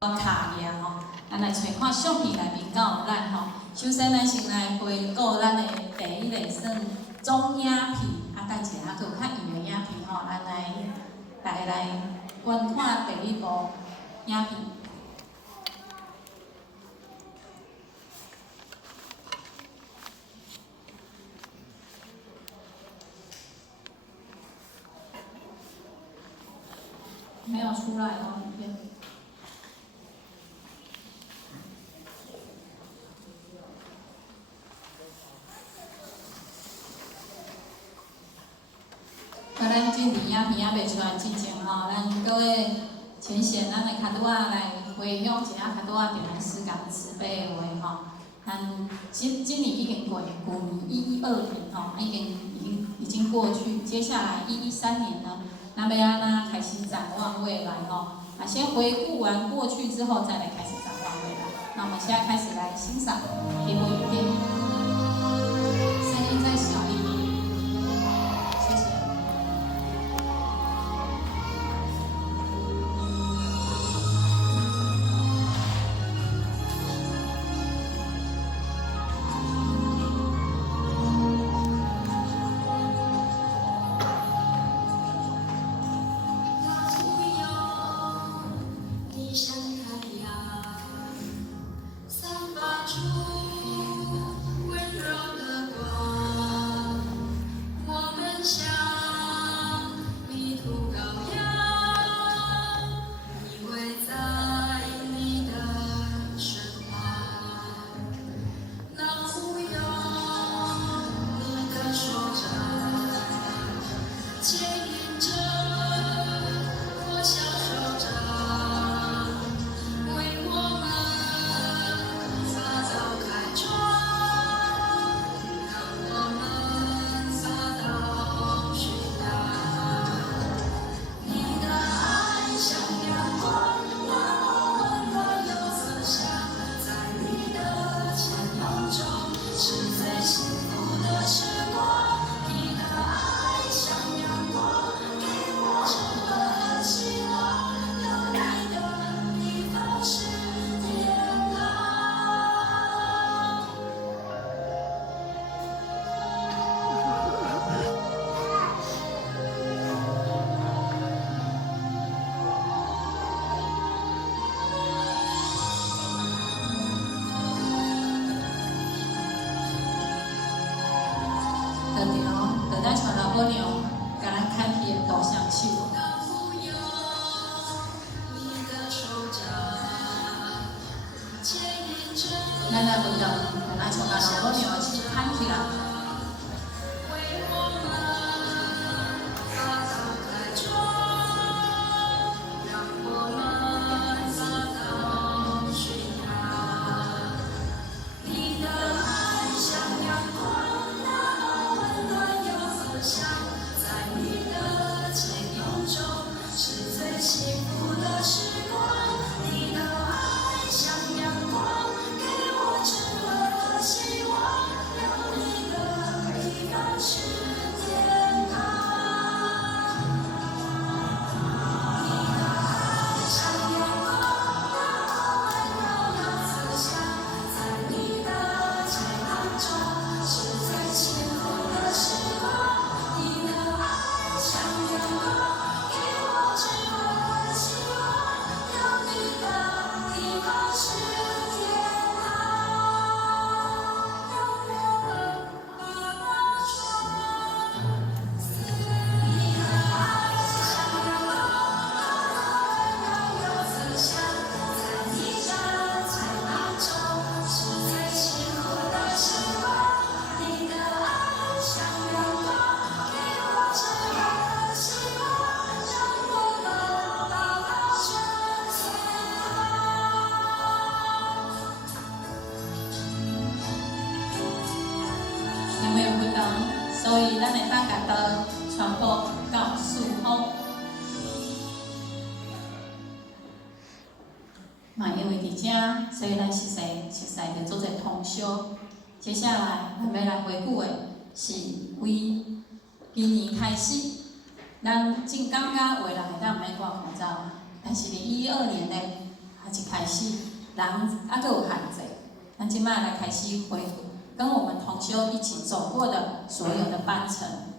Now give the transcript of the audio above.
卡尔吼，咱来找看相片内面敢有咱吼。首先，咱先来回顾咱的第一个算总影片，等一下还有较远的影片吼，咱来观看第一部影片。没有出来哦，影片。咱这年影片未出来之前吼，咱各位浅显咱的卡拄仔来回想一下卡拄仔平安时间慈悲的话吼。今年已经过，旧年112年吼，已经过去，接下来113年呢，咱要安怎开始展望未来吼？先回顾完过去之后，再来开始展望未来。那我们现在开始来欣赏一部影片，声音再小一点。就咱传老婆娘，甲咱看片的图像手。咱来运动，咱从老婆娘去看起来。所以，咱会当甲刀传播到四方。嘛，因为伫遮，所以咱熟悉着做者通宵。接下来，咱要来回顾的是为今年开始，咱正感觉未来会当免挂口罩，但是伫12年内，也一开开始人还佫有限制，咱即摆来开始回跟我们同修一起走过的所有的班程。